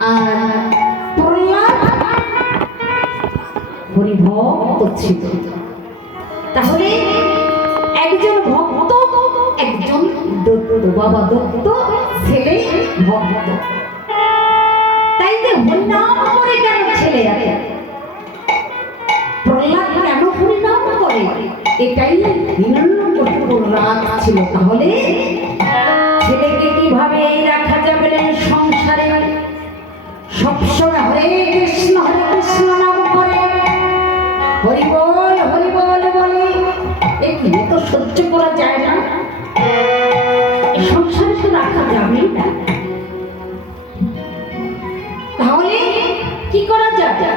আর প্রহ্লাদ হরিভক্ত ছিল। তাহলে একজন ভক্ত, একজন দত্ত, বাবা দত্ত, ছেলে ভক্ত। তাই যে হরিনাম করে কেন ছেলে আছে? প্রহ্লাদ কেন হরিনাম করে? এটাই হিরণ্যকশিপুর রাগ ছিল। তাহলে ছেলেকে কিভাবে রাখা যাবে সংসারে? সবসময় হরে কৃষ্ণ নাম করে, হরি বল বলে, এ তো সহ্য করা যায় না। সংসারে তো রাখা যাবেই না। তাহলে কি করা যাবে?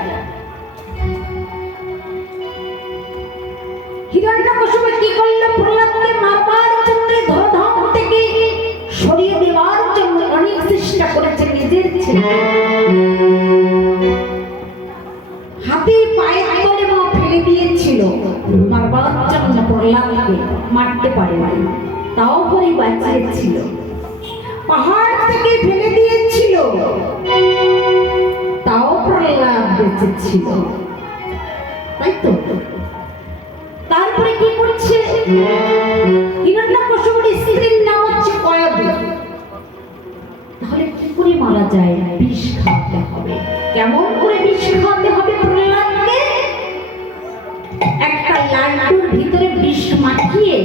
হিরণ্যকশিপু কি করল? প্রহ্লাদকে মারবার জন্য, ধরাধাম থেকে সরিয়ে দেওয়ার জন্য অনেক চেষ্টা করেছে। নিজের ছেলে হাতে পায়ে তলে ফেলে দিয়েছিল মারবার জন্য। প্রহ্লাদকে মারতে পারেনি, তাও করে বাঁচিয়েছিল। পাহাড় থেকে ফেলে দিয়েছিল, তাও প্রহ্লাদ বেঁচেছিল। তাই তো? তারপরে কি করছে? হিরণ্যকশিপুর স্ত্রীর নাম হচ্ছে কয়াদু। তাহলে কি করে মারা যায়? বিষ খাওয়াতে হবে। কেমন করে বিষ খাওয়াতে হবে প্রহ্লাদকে? একটা লাড্ডুর ভিতরে বিষ মাখিয়ে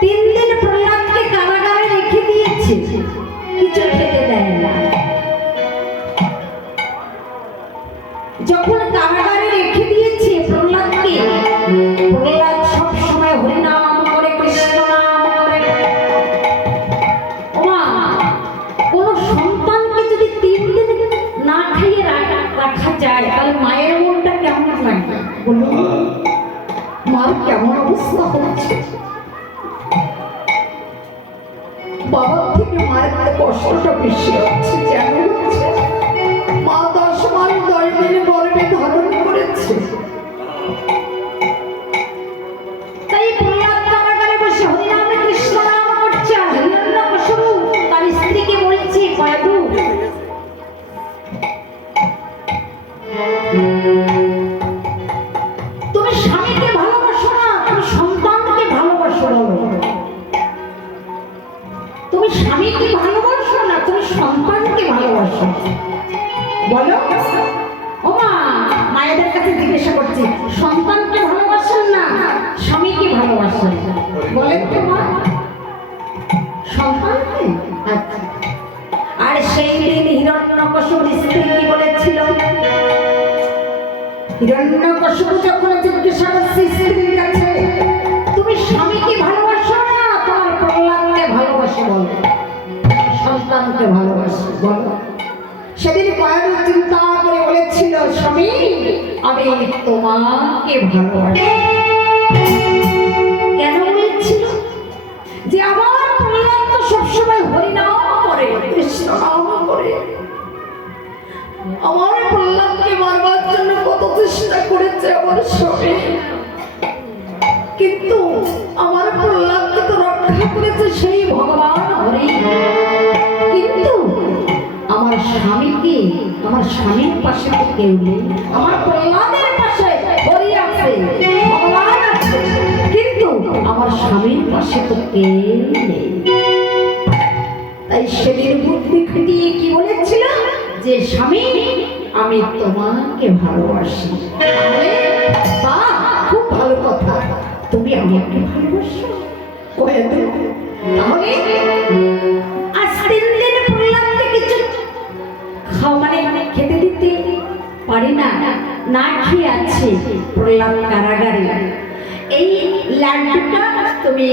3 দিন প্রহ্লাদকে কারাগারে রেখে দিয়েছে, কিছু খেতে দেয় না। যখন কারাগারে রেখে দিয়েছে প্রহ্লাদকে, প্রহ্লাদ সব সময় হরিনাম করে, কৃষ্ণ নাম করে। ওমা, কোন সন্তানকে যদি 3 দিন না খাইয়ে রাখা যায়, তাহলে মায়ের মনটা কেমন লাগবে বলুন? মার কেমন অবস্থা হচ্ছে? বাবার থেকে মায়ের কষ্টটা বেশি হচ্ছে। যেন হচ্ছে মা 10 মাস 10 দিন গর্ভে ধারণ করেছে। তাই প্রহ্লাদ কারাগারে বসে হরিনামে কৃষ্ণ নাম করছে। আর হিরণ্যকশিপু তার স্ত্রীকে বলছে, কয়াদু, তুমি স্বামীকে ভালোবাসো না, তুমি সন্তানকে ভালোবাসো। তুমি স্বামীকে ভালোবাসো না, তুমি সন্তানকে ভালোবাসো। বলো। ও মা, মায়েদের কাছে জিজ্ঞাসা করছি, সন্তানকে ভালোবাসেন না স্বামীকে ভালোবাসেন? বলেন তো মা। সন্তানকে? আচ্ছা। আর সেই দিন হিরণ্যকশিপুর স্ত্রী কি বলেছিল? হিরণ্যকশিপু যখন জিজ্ঞাসা করছে স্ত্রীর কাছে, তুমি স্বামীকে ভালোবাসো না তোমার প্রহ্লাদকে ভালোবাসো? বলো। সন্তানকে ভালোবাসো। বলো। সেদিন কয়াদু চিন্তা করে বলেছিল, স্বামী, আমি তোমাকে ভালোবাসি। কেন বলেছিল? যে আমার প্রহ্লাদ তো সবসময় হরিনাম করে, কৃষ্ণ নাম করে। আমার প্রহ্লাদকে মারবার জন্য কত চেষ্টা করেছে আমার স্বামী, কিন্তু আমার প্রহ্লাদকে তো রক্ষা করেছে সেই ভগবান হরি। কিন্তু আমার স্বামীকে, আমার স্বামীর পাশে তো কেউ নেই। আমার প্রহ্লাদের পাশে হরি আছে, ভগবান আছে, কিন্তু আমার স্বামীর পাশে তো কেউ নেই। তাই সেদিন বুদ্ধি খাটিয়ে কি বলেছিল? যে স্বামী, আমি তোমাকে ভালোবাসি। খুব ভালো কথা, তুমি আমাকে ভালোবাসো। তাহলে আজ 3 দিন প্রহ্লাদকে কিছু খেতে দিতে পারি না, না খেয়ে আছে প্রহ্লাদ কারাগারে। এই লাড্ডুটা তুমি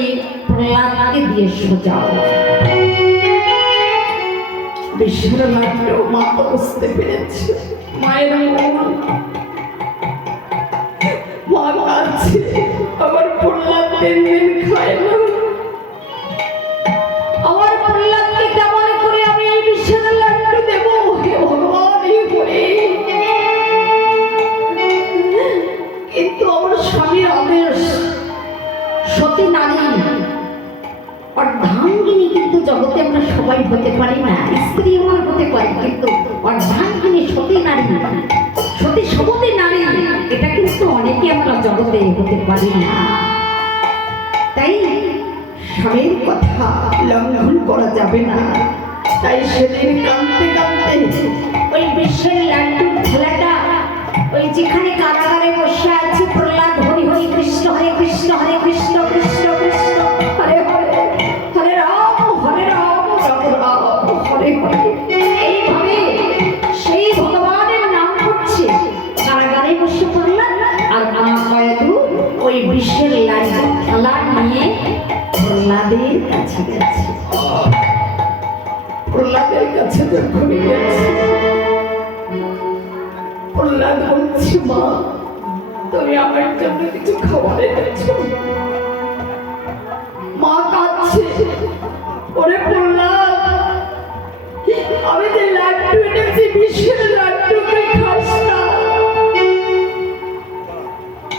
প্রহ্লাদকে দিয়ে সোজাও। বিশ্বের লাড্ডু মা তো বুঝতে পেরেছে মায়ের মা কাঁদছে, আমার প্রহ্লাদ 3 দিন খায় না। আমার প্রহ্লাদকে কেমন করে আমি এই বিশ্বের লাড্ডু দেব? হে ভগবান, এই করে। কিন্তু আমার স্বামীর আদেশ, সতী নারী অর্ধাঙ্গিনী কিন্তু জগতে আমরা সবাই হতে পারি না। স্ত্রী আমার হতে পারি, কিন্তু জগতে হতে পারে না। তাই স্বামীর কথা লঙ্ঘন করা যাবে না। তাই সেদিন কাঁদতে কাঁদতে ওই বিশ্বের লাড্ডুর খেলাটা, ওই যেখানে কারাগারে বসে আছে প্রহ্লাদ, হরি হরি কৃষ্ণ হরে কৃষ্ণ হরে কৃষ্ণ কৃষ্ণ কৃষ্ণ হরে হরে, হরে রাম রাম রাম হরে হরে, এইভাবে সেই ভগবানের নাম করছে কারাগারে বসে প্রহ্লাদ। আর মা কয়েদু ওই বিশ্বের লাড্ডুর খেলা নিয়ে প্রহ্লাদের কাছে গেছে। প্রহ্লাদের কাছে যখন গেছে, প্রহ্লাদ বলছে, মা তুমি আমার জন্য কিছু খাবার এনেছো? মা কাঁদছে, ওরে প্রহ্লাদ আমি যে লাড্ডু এনেছি বিশ্বের লাড্ডু তুই খাস না।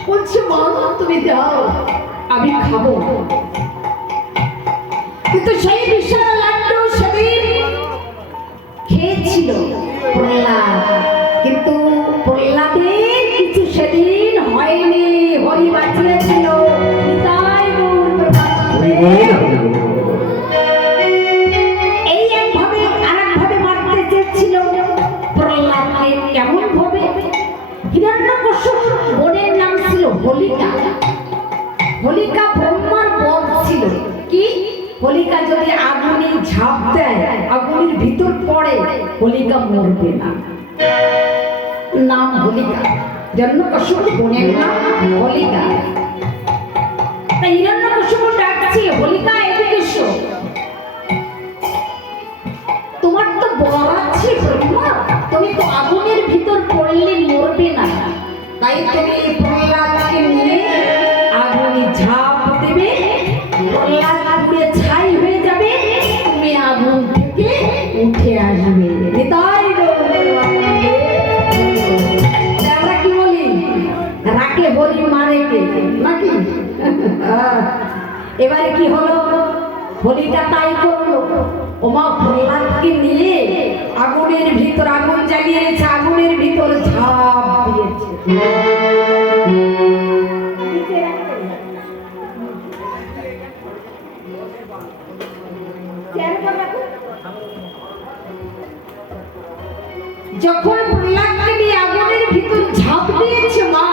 বলছে মা তুমি দাও আমি খাবো। কিন্তু সেই বিশ্বের লাড্ডু সেদিন খেয়েছিল প্রহ্লাদ, কিন্তু প্রহ্লাদের কিছু সেদিন হয়নি, হরি বাঁচিয়েছিল। এই একভাবে আর একভাবে মারতে চেয়েছিল প্রহ্লাদকে। কেমন ভাবে? হিরণ্যকশিপুর বোনের নাম ছিল হোলিকা। হোলিকা ব্রহ্মার বর ছিল। কি? হোলিকা যদি আগুনে ঝাঁপ দেয়, আগুনের ভিতর পড়ে, হোলিকা মরবে না। নাম হোলিকা, হিরণ্যকশিপুর বোনের নাম হোলিকা। তাই হিরণ্যকশিপুর ডাকছে, হোলিকা এদিকে এসো, তোমার তো বর আছে ব্রহ্মা, তুমি তো আগুনের ভিতর পড়লে মরবে না। তাই তুমি প্রহ্লাদকে নিয়ে আগুনে ঝাঁপ দেবে, প্রহ্লাদ পুড়ে ছাই হয়ে যাবে, তুমি আগুন থেকে উঠে আসবে। আমরা কি বলি? রাকে হরি মারে কে, নাকি? এবারে কি হলো? হোলিকা তাই করলো। ওমা প্রহ্লাদকে নিয়ে আগুনের ভিতর, আগুন জ্বালিয়েছে, আগুনের ভিতর ঝাঁপ দিয়েছে। যখন প্রহ্লাদকে নিয়ে আগুনের ভিতর ঝাঁপ দিয়েছে মা,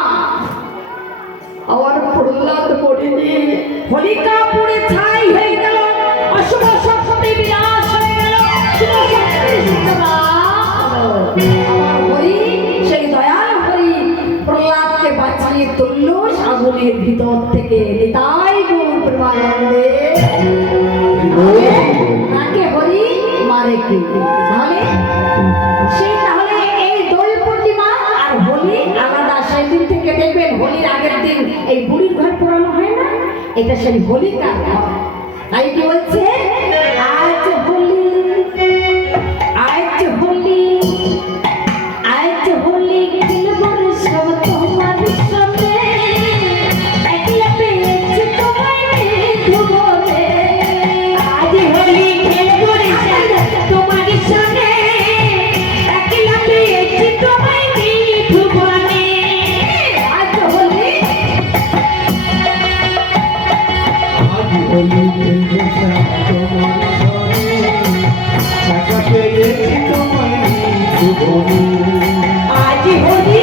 আবার প্রহ্লাদ পড়েনি, হোলিকা পুড়ে ছাই হয়ে গেল, অশুভ শক্তি বিনাশ হয়ে গেল, শুভ শক্তি আমার হরি, সেই দয়াল হরি প্রহ্লাদকে বাঁচিয়ে তুলল আগুনের ভিতর থেকে। তাই গৌর প্রেমানন্দে রাকে হরি মারে কে। তাহলে সেই তাহলে এই দোল পূর্ণিমা আর হোলি আলাদা। সেদিন থেকে দেখবেন হোলির আগের দিন এই বুড়ির ঘর পোড়ানো হয় না, এটা সেই হোলিকার। তাই কি বলছে? আজ হোলি, আজ হোলি, আজ হোলি খেলবো সব তোমার সঙ্গে, একলা পেয়েছি তোমায় ধুবনে। আজ হোলি খেলবো তোমার সঙ্গে, একলা পেয়েছি তোমায় ধুবনে। আজ হোলি, আজ হোলি आज होली,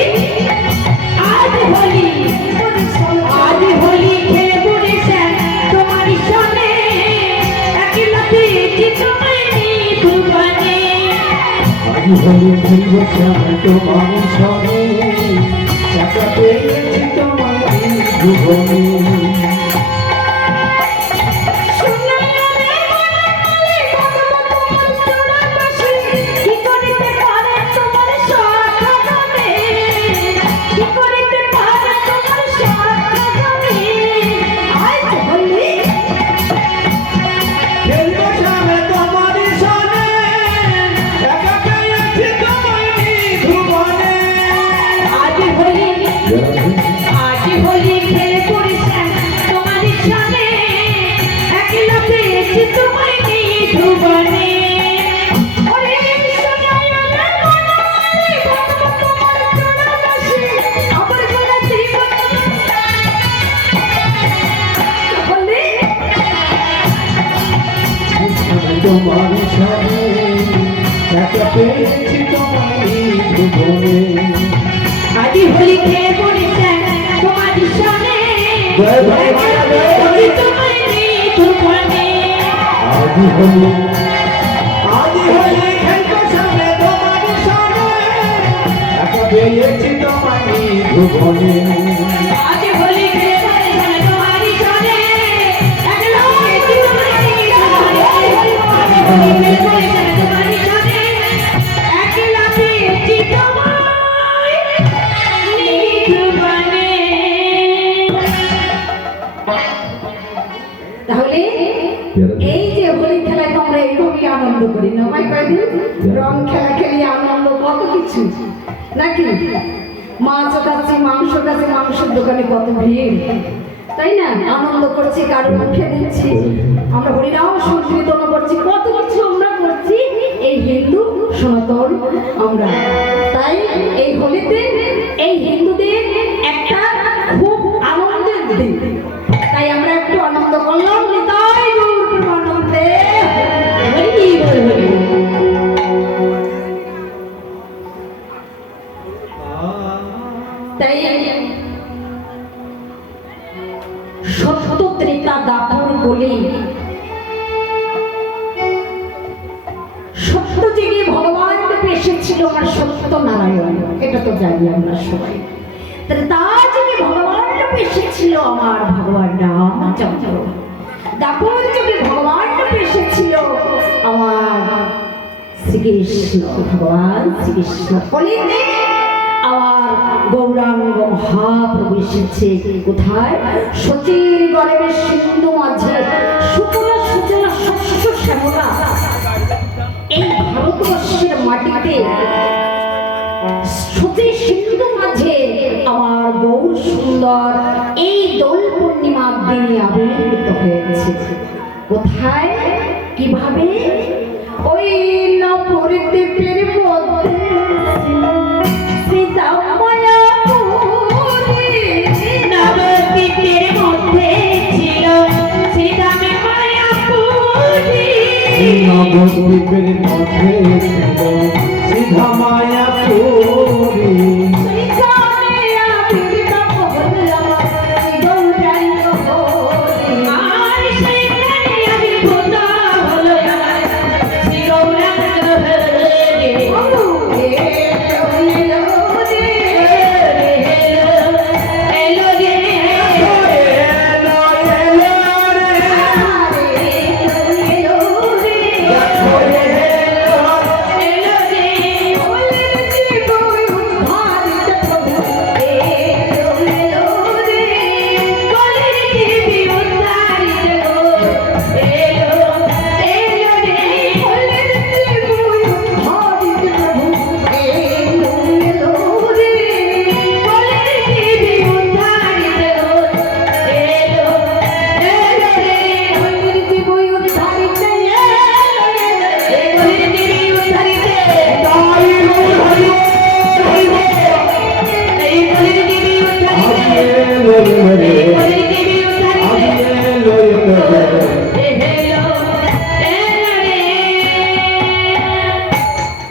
आज होली, आज होली खेलबो रे श्याम तुम्हारी सने, একলা পেয়েছি তোমায় ধুবনে। आज होली खेलबो श्याम तुम्हारी सने, একলা পেয়েছি তোমায় ধুবনে। आज होली खेल পেয়েছি তোমায় ভুবনে। আদি হোলি খেয়ে পড়েছে তোমার সনে জয় জয় মায়া জয় হোলি। তোমায় ভুবনে আদি হোলি খেলবো সামনে তোমার সনে, একা পেয়েছি তোমায় ভুবনে। আদি হোলি খেয়ে পড়েছে তোমার সনে একলা পেয়েছি তোমায় আদি হোলি খেয়ে পড়েছে তোমার সনে একলা পেয়েছি তোমায় ভুবনে। তাহলে এই যে হোলি খেলায় আমরা এইভাবেই আনন্দ করি না ভাই কয়দিন রং খেলা খেলি আনন্দ কত কিছু নাকি মাছ কাছে মাংস কাছে মাংসের দোকানে কত ভিড় তাই না আনন্দ করছি কারো মুখে দিচ্ছি আমরা হরিনাম সংকীর্তন করছি কত কিছু আমরা করছি এই হিন্দু সনাতন আমরা তাই এই হোলিতে এই হিন্দুদের একটা খুব আনন্দের দিন তাই আমরা একটু আনন্দ করলাম নিতাই গৌর আনন্দে হরি হরি হরি। তাই সত্য ত্রেতা দাপর বলে সত্য যুগে ভগবান এসেছিল আমার সত্য নারায়ণ এটা তো জানি আমরা সবাই তার যুগে ভগবান এসেছিল আমার ভগবান রামচন্দ্র দাপর যুগে ভগবান এসেছিল আমার শ্রীকৃষ্ণ ভগবান শ্রীকৃষ্ণ কলিতে আমার গৌরাঙ্গ মহাপ্রভু এসেছে কোথায় সচির গর্ভে সিন্ধু মাঝে সুতলা সুজলা শস্য শ্যামলা এই ভারতবর্ষের মাটিতে সচির সিন্ধু মাঝে আমার গৌর সুন্দর এই দোল পূর্ণিমার দিনে আবির্ভূত হয়েছে কোথায় কিভাবে ওই নবদ্বীপের মধ্যে নবদ্বীপের মধ্যে ছিল শ্রীরামের মায়াপুরী নবদ্বীপের মধ্যে ছিল সিধা মায়াপুরী।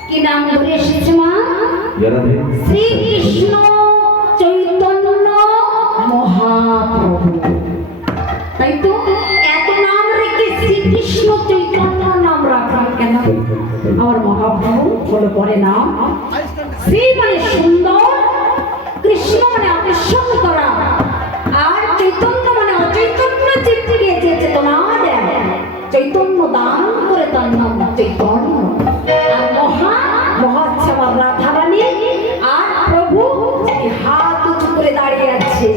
কি নাম ধরে এসেছে মা শ্রীকৃষ্ণ চৈতন্য মহাপ্রভু তাই তো এত নাম রেখে শ্রীকৃষ্ণ চৈতন্য নাম রাখলাম কেন আমার মহাপ্রভু বলে পরে নাম শ্রী মানে সুন্দর কৃষ্ণ মানে আকর্ষণ করা আর চৈতন্য মানে অচৈতন্য চিত্তিকে যে চেতনা দেয় চৈতন্য দান করে তার নাম চৈতন্য আর মহা হচ্ছে আমার রাধারানী আর প্রভু হাত উঁচু করে দাঁড়িয়ে আছে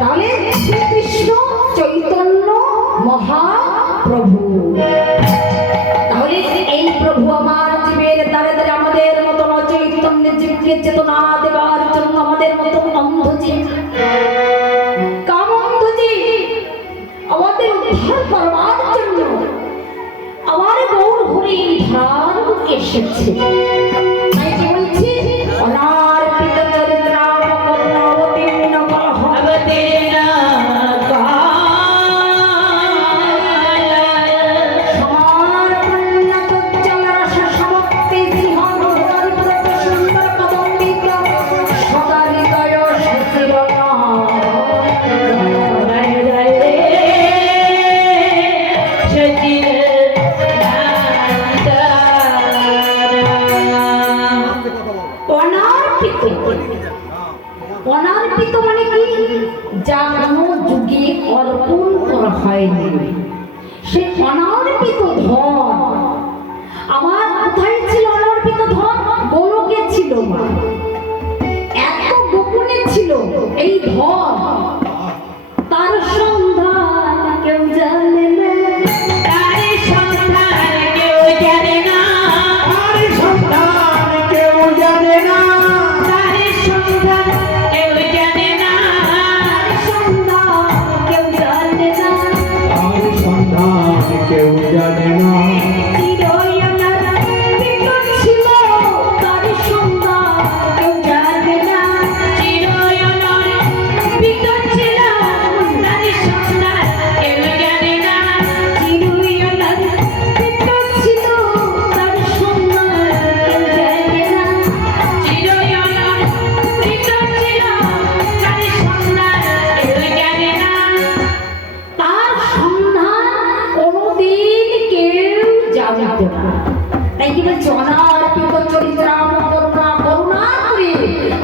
তাহলে শ্রীকৃষ্ণ চৈতন্য মহাপ্রভু তাহলে এই প্রভু আমার জীবের দ্বারে দ্বারে আমাদের মতন অচৈতন্যের জীবকে চেতনা দেওয়ার জন্য আমাদের মতন অন্ধজীব কামন্ধজীব আমাদের উদ্ধার করবার জন্য আমার গৌর হরি ধার এসেছে তাই কি বলছি অনার্পিত চরিত্রাম কর্ণবতীর্ণ কলহবতীর্ণ সমর্পণ্য তুচ্ছল রস সমক্তি অনার্পিত। অনার্পিত মানে কি? যা কোনো যুগে অর্পণ করা হয়নি, সে অনার্পিত ধন। আমার কোথায় ছিল অনার্পিত ধন? গোলকে ছিল মা, এত গোপনে ছিল এই ধন, তার সন্ধান কেউ জানে না, তার সন্ধান কেউ জানে না, তার সন্ধান কেউ জানে না, তার সন্ধান কেউ জানে না, সন্ধান কেউ জানে না, তার সন্ধান কেউ জানে না।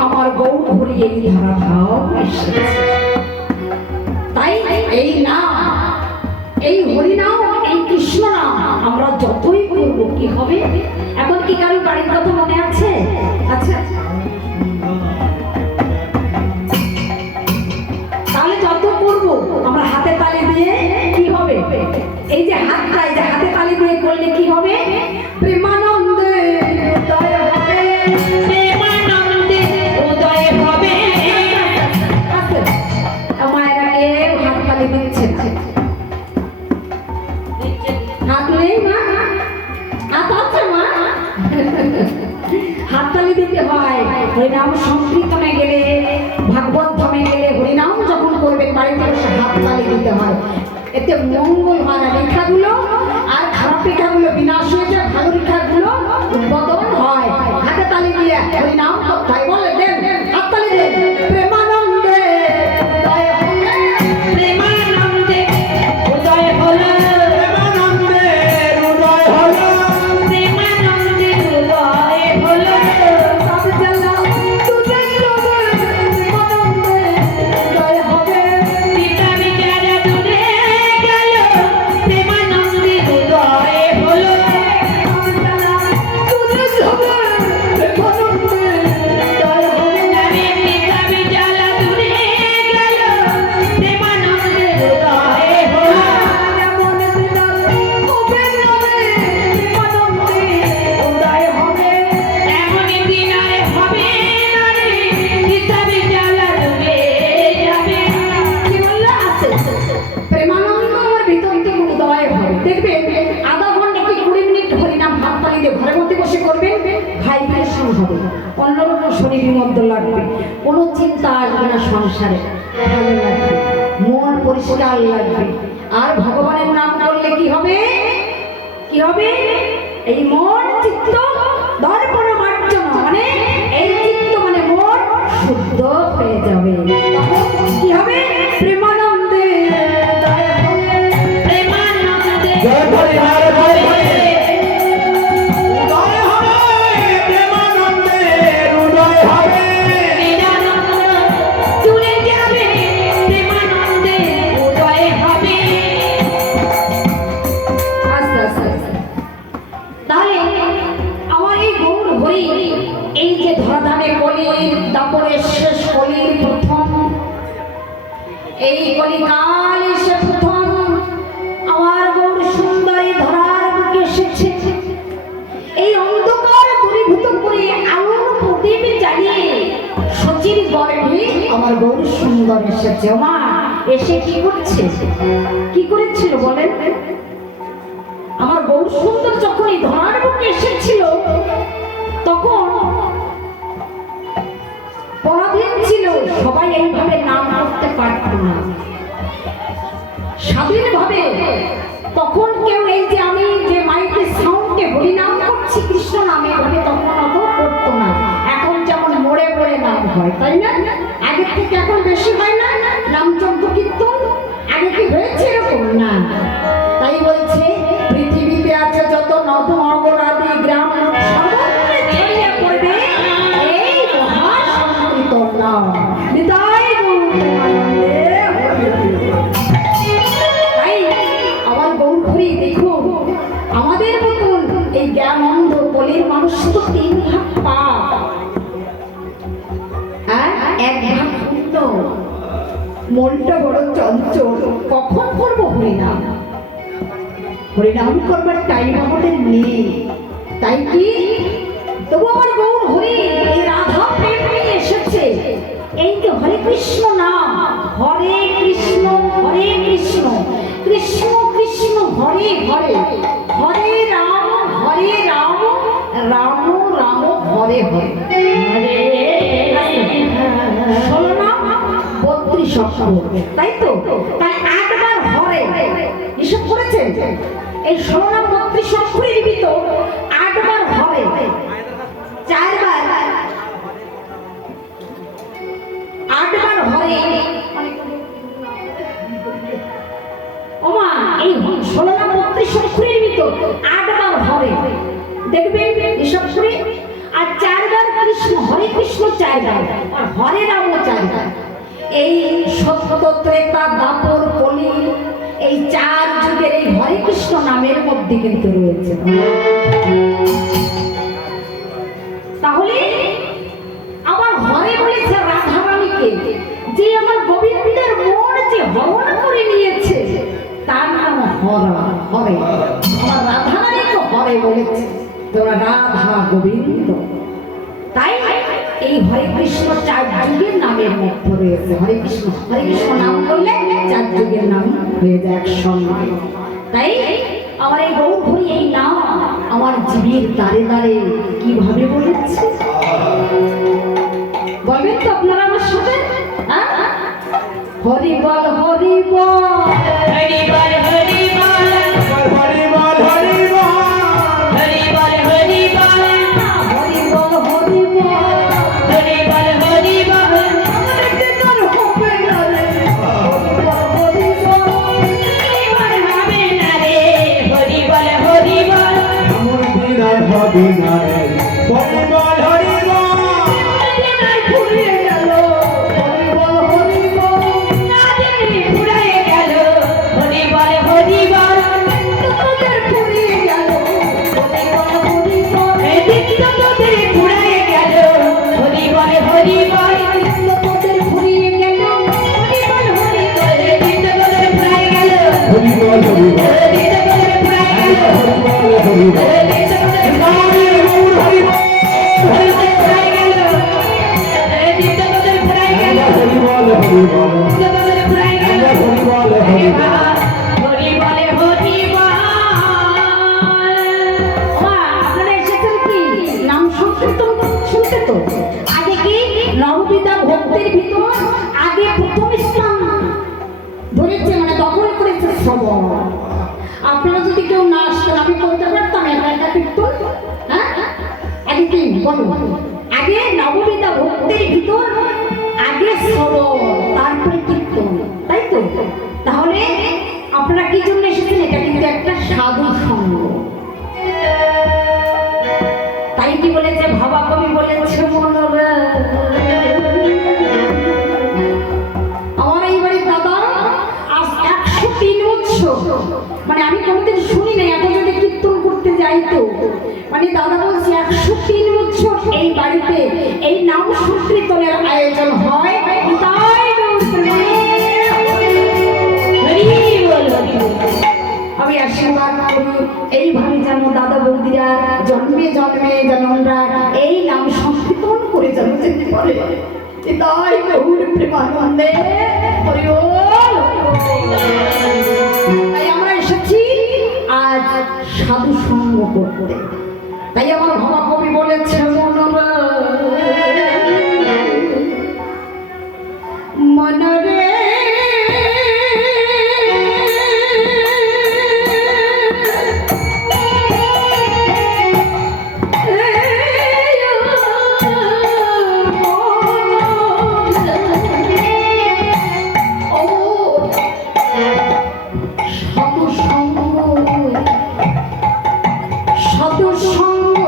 আমার গৌর হরি এই ধারাভাব এসেছে। তাই এই নাম, এই হরি নাম, এই কৃষ্ণ নাম আমরা যতই করব কি হবে? এখন কি কারো বাড়ির কথা মনে আছে? আচ্ছা, তাহলে যত করব আমরা হাতে তালি দিয়ে কি হবে? এই যে হাতটা, এই যে হাতে তালি দিয়ে করলে কি হবে? প্রেমানন্দে উদয় হবে, প্রেমানন্দে উদয় হবে। মায়েরা কেউ হাত তালি দিচ্ছে না, হাত নেই মা, হাত আছে মা, হাততালি দিতে হয়। হরিনাম সংকীর্তনে গেলে, ভাগবত ধামে গেলে হরিনাম যখন করবেন বাড়িতে বসে হাততালি দিতে হয়, এতে মঙ্গল হয়। না রেখাগুলো আর খারাপ রেখাগুলো বিনাশ হয়ে যায়, ভালো রেখাগুলো উদ্বোধন হয়। হাতে তালি দিয়ে হরিনাম করতে হয়। বলে দেন, হাততালি দেন। প্রেমানন্দে উদয় হলো, প্রেমানন্দে উদয় হলো, প্রেমানন্দে উদয় হলো, প্রেমানন্দে উদয় হলো। সব জ্বালা তুলে দেবে, প্রেমানন্দে উদয় হবে। পিতা বিচারা দূরে গেল, প্রেমানন্দে উদয় হলো। সব জ্বালা তুলে দেবে, প্রেমানন্দে উদয় হবে। পিতা বিচারা দূরে গেল, প্রেমানন্দে উদয় হলো। এমন দিদার হবে নরে, প্রেমানন্দে উদয় হবে। এমন দিদার হবে নরে, পিতা বিচারা দূরে যাবে। কি বললো? আছে প্রেমানন্দ আমার ভিতর থেকে উদয় হবে। দেখবেন আধা ঘন্টা কি 20 মিনিট হরিনাম হাততালি দিয়ে ঘরের মধ্যে বসে করবেন, ভাইব্রেশন হবে, অন্যরকম শরীর মধ্যে লাগবে, কোনো চিন্তা আসবে না সংসারে, ভালো লাগবে, মন পরিষ্কার লাগবে। আর ভগবানের নাম করলে কি হবে? কি হবে? এই মন চিত্ত দর্পণ মার্জনা, মানে এই চিত্ত মানে মন শুদ্ধ হয়ে যাবে। তখন কি হবে? প্রেমানন্দে উদয় হবে, প্রেমানন্দে জয় হরি হরে হরে হরে। উদয় হবে, প্রেমানন্দে উদয় হবে, প্রেমানন্দ চলে যাবে, প্রেমানন্দে উদয় হবে। আস্তে আস্তে আস্তে। তাহলে আমার এই গৌর হরি, এই যে ধরাধামে কলির দাপরের শেষ কলির প্রথম, এই কলিকাল এসে প্রথম আমার গৌর সুন্দরী ধরার বুকে এসেছে। এই অন্ধকার দূরীভূত করে আলোর প্রদীপ জ্বালিয়ে সচির গর্ভে আমার গৌর সুন্দর এসেছে। মা এসে কি করছে? কি করেছিল বলেন? আমার গৌর সুন্দর যখন এই ধরার বুকে এসেছিল, তখন পরাধীন ছিল, সবাই এইভাবে নাম করতে পারত না স্বাধীনভাবে। তখন কেউ এই যে আমি যে মাইকের সাউন্ডে হরিনাম করছি কৃষ্ণ নামে, এভাবে তখন অত করতো না। এখন যেমন মোড়ে মোড়ে নাম হয়, তাই না? আগের থেকে এখন বেশি হয় না নামযজ্ঞ কীর্তন? আগে কি হয়েছে এরকম? না। তাই বলছে পৃথিবীতে আছে যত নদ নগর আদি গ্রাম, সর্বত্র ছড়িয়ে পড়বে এই মনটা বড় চঞ্চল, কখন করবো হরিনাম? হরিনাম করবার টাইম আমাদের নেই, তাই কি তবু আমার গৌর হরি এই রাধা প্রেম নিয়ে এসেছে। এই যে হরে কৃষ্ণ নাম, হরে কৃষ্ণ কৃষ্ণ কৃষ্ণ হরে হরে, হরে রাম রাম রাম হরে হরে। 16 নাম 32 অক্ষর, তাই তো? তাই 8 বার হরে হিসাব করেছেন? এই 16 নাম 32 অক্ষরের ভিতর 8 বার হরে, 4 বার 8 বার হরে। ওমা এই 16 নাম 32 অক্ষরের ভিতর 8 বার হরে, দেখবেন হিসাব করে। আর 4 বার কৃষ্ণ, হরে কৃষ্ণ 4 বার, আর হরে রাম 4 বার। এই সত্য ত্রেতা দাপর কলি এই 4 যুগের এই হরে কৃষ্ণ নামের মধ্যে কিন্তু রয়েছে। তাহলে আমার হরে বলেছে রাধা রানীকে, যে আমার গোবিন্দের মন যে হরণ করে নিয়েছে তার নাম হরা, হরে। আমার রাধা রানীকে হরে বলেছে, তোরা রাধা গোবিন্দ। তাই এই হরে কৃষ্ণ 4 যুগের নামের মধ্যে রয়েছে। হরে কৃষ্ণ নাম করলে 4 যুগের নাম হয়ে যায় একসঙ্গে। তাই আমার এই গৌর হরি এই নাম আমার জীবের দ্বারে দ্বারে কিভাবে বলেছে বলবেন তো আপনারা আমার সাথে? হরি বল হরি বল হরি বল হরি বল হরি বল হরি বল হরি বল হরি বল হরি বল হরি বল হরি বল হরি বল। আমাকে তোর হবে না রে হরি বল হবে না রে, হরি বল হরি বল আমার দিনার হবে না রে, হরি বল হরি বল ফুরিয়ে গেল, হরি বল হরি বল ফুরিয়ে গেল, হরি বল হরি বল তোদের ফুরিয়ে গেল, হরি বল হরি বল তোদের ফুরিয়ে গেল, হরি বল হরি বল তোদের ফুরিয়ে গেল, হরি বল হরি বল তোদের ফুরিয়ে গেল, হরি বল হরি বল তোদের ফুরিয়ে গেল, হরি বল আপনারা যদি কেউ না আসতেন আমি করতে পারতাম একা একা কীর্তন? হ্যাঁ আগে কি বলো, আগে নববিধা ভক্তির ভিতর আগে শ্রবণ তারপরে কীর্তন, তাই তো? তাহলে আপনারা কি জন্য এসেছেন? এটা কিন্তু একটা সাধু সঙ্গ। তাই কি বলেছে ভাবা কবি বলেছে মনোরে, আমার এই বাড়ির দাদা আজ 103 বছর, মানে আমি কোনোদিন শুনি নাই এত যদি কীর্তন করতে যাই তো, মানে দাদা বলছে 103 বছর এই বাড়িতে এই নাম সংকীর্তনের আয়োজন হয়। তাই আমি আশীর্বাদ করি এইভাবে যেন দাদা বৌদিরা জন্মে জন্মে যেন আমরা এই নাম সংকীর্তন করে যেন যেতে পারে। তাই গৌর প্রেমানন্দে হরি বল। তাই আমরা এসেছি আজ সাধু সঙ্গ করতে। তাই আমার ভাবা কবি বলেছে মনরে মনরে সাধু সঙ্গ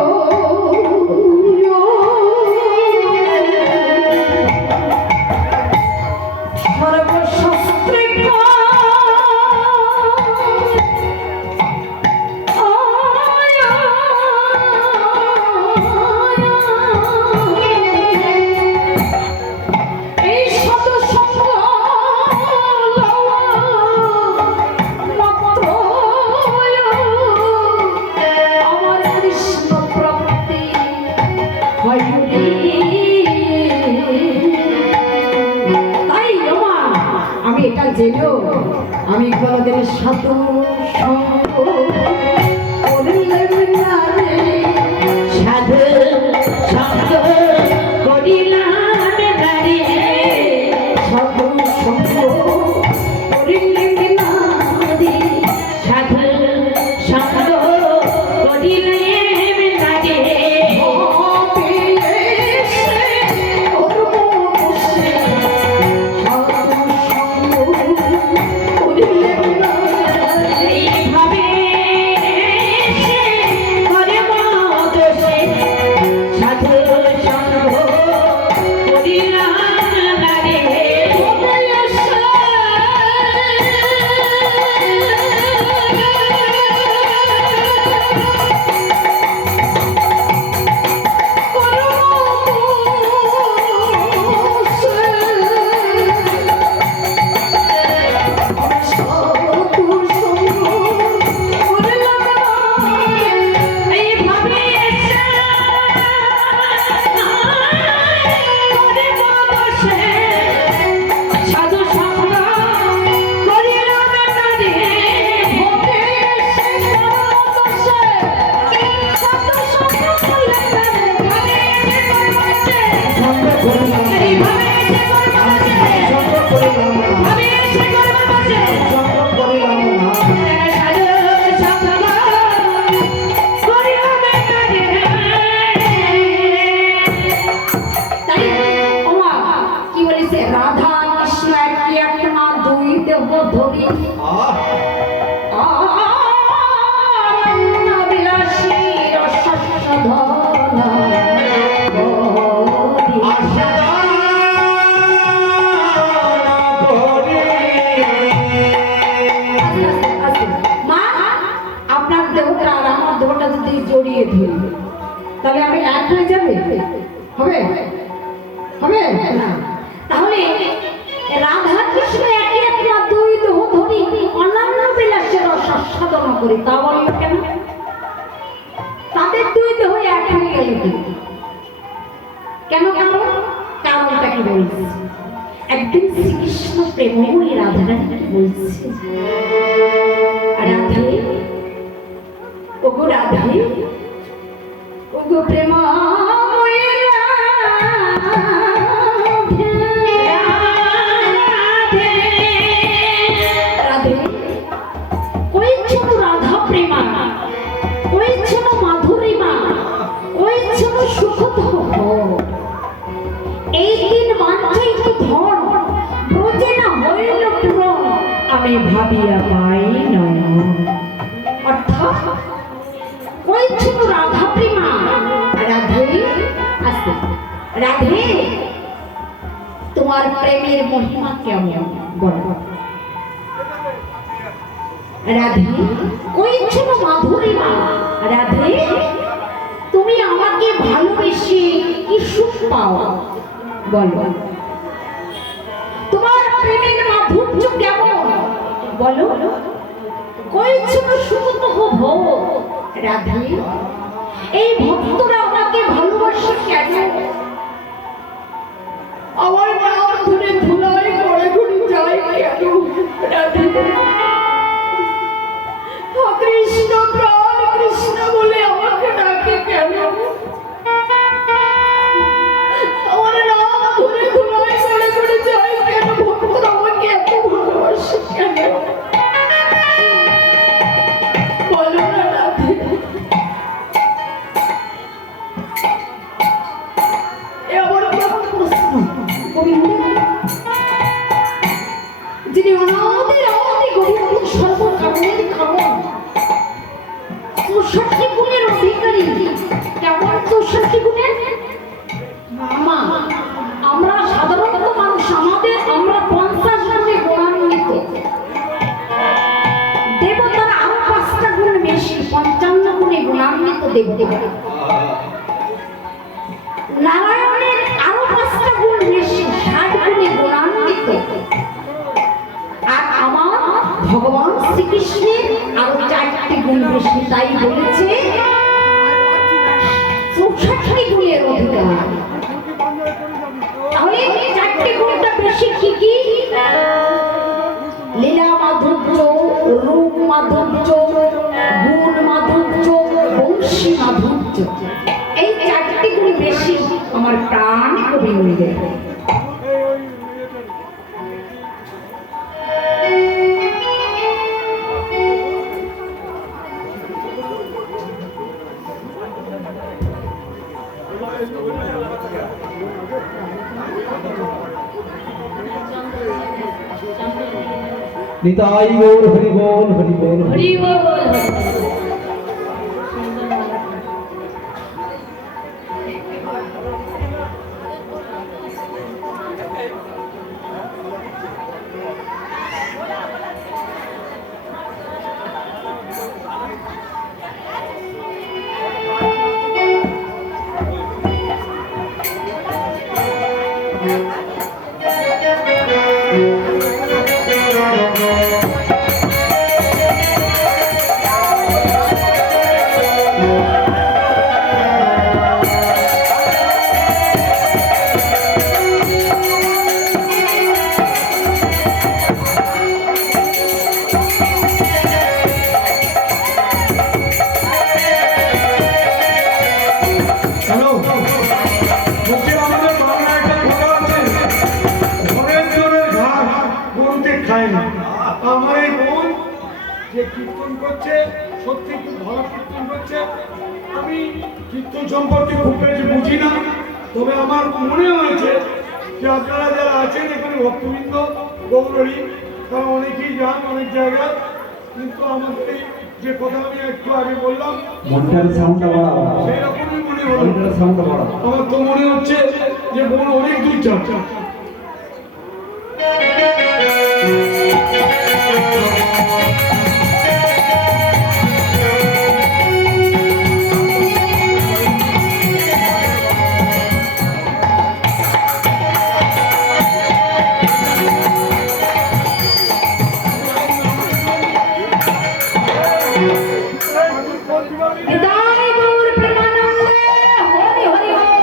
তাই ওমা আমি এটা জেনেও আমি কোনোদিন সাধু সঙ্গ করিলাম না রে, সাধু সঙ্গ করিলাম না রে, সাধু সঙ্গ করিলাম না রে, সাধু সঙ্গ করিলাম না রে, হবে এসে করব বসে, সাধু সঙ্গ করিলাম না রে, এইভাবে এসে করব বসে, সাধু সঙ্গ করিলাম না রে, হবে এসে রাধা কৃষ্ণ একটি একটা দুই দেহ ধরি আনন্দ বিলাসী রসধন মা আপনার দেহটা আর আমার দেহটা যদি জড়িয়ে ধরি তাহলে আমি এক হয়ে যাবে, হবে হবে না, তাহলে রাধা কৃষ্ণ একই একটা দুই দেহ ধরি অনন্য বিলাসের রসাস্বাদন করি, তা বললো কেন? তাদের দুই দেহ এক হয়ে গেল কেন? কারণটা কি বলছি? একদিন শ্রীকৃষ্ণ প্রেমময়ী রাধারানীকে বলছে, রাধে ওগো রাধে ওগো প্রেমময়ী আমি ভাবিয়া পাই নয়, অর্থাৎ ওই ছোট রাধা প্রেমা রাধে আসে, রাধে তোমার প্রেমের মহিমা কেমন বল, রাধে ওই ছোট মাধুরীমা রাধে তুমি আমাকে ভালোবেসে কি সুখ পাও বল, তোমার প্রেমের মাধুর্য কেমন বলো, কই ছোট সুখ তো হো রাধে, এই ভক্তরা আমাকে ভালোবাসে কেন, আমার নাম ধরে ধুলাই করে ঘুরে যায় কেন রাধে, কৃষ্ণ প্রাণ কৃষ্ণ বলে আমাকে ডাকে কেন, আমার নাম ধরে ধুলাই করে ঘুরে যায় কেন, ভক্তরা আমাকে এত ভালোবাসে কেন বলো না রাধে, এমন কেমন প্রশ্ন কবি যিনি অনাদি অনাদি গভীর সর্বকামের কামন 64 গুণের অধিকারী, কেমন 64 গুণের? মা আমরা সাধারণত মানুষ আমরা 50 গুণে গুণান্বিত, দেবতারা আরো 5টা গুণ বেশি 55 গুণে গুণান্বিত দেবতা, নারায়ণের আরো 5টা গুণ বেশি 60 গুণে গুণান্বিত, আর আমার ভগবান শ্রীকৃষ্ণের আরো 4টি গুণ বেশি, তাই বলেছে 64 গুণের অধিকার। তাহলে 4টে গুণটা বেশি কি কি? লীলা মাধুর্য, রূপ মাধুর্য, গুণ মাধুর্য, বংশী মাধুর্য। এই 4টে গুণ বেশি আমার প্রাণ কবি হয়ে নিতাই গৌর হরি বল হরি বল হরি বল। আমার এই বোন যে কীর্তন করছে সত্যি খুব ভালো কীর্তন করছে। আমি কীর্তন সম্পর্কে খুব বেশি বুঝি না, তবে আমার মনে হয়েছে যে আপনারা যারা আছেন এখানে ভক্তবৃন্দ গৌরী তারা অনেকেই যান অনেক জায়গায়, কিন্তু আমাদের এই যে কথা আমি একটু আগে বললাম মনটার সাউন্ডটা বাড়াও, সেই রকমই মনে হলো। মনটার সাউন্ডটা বাড়াও। আমার তো মনে হচ্ছে যে বোন অনেক দূর যাচ্ছে। নিতাই গৌর প্রেমানন্দে হরি হরি বল।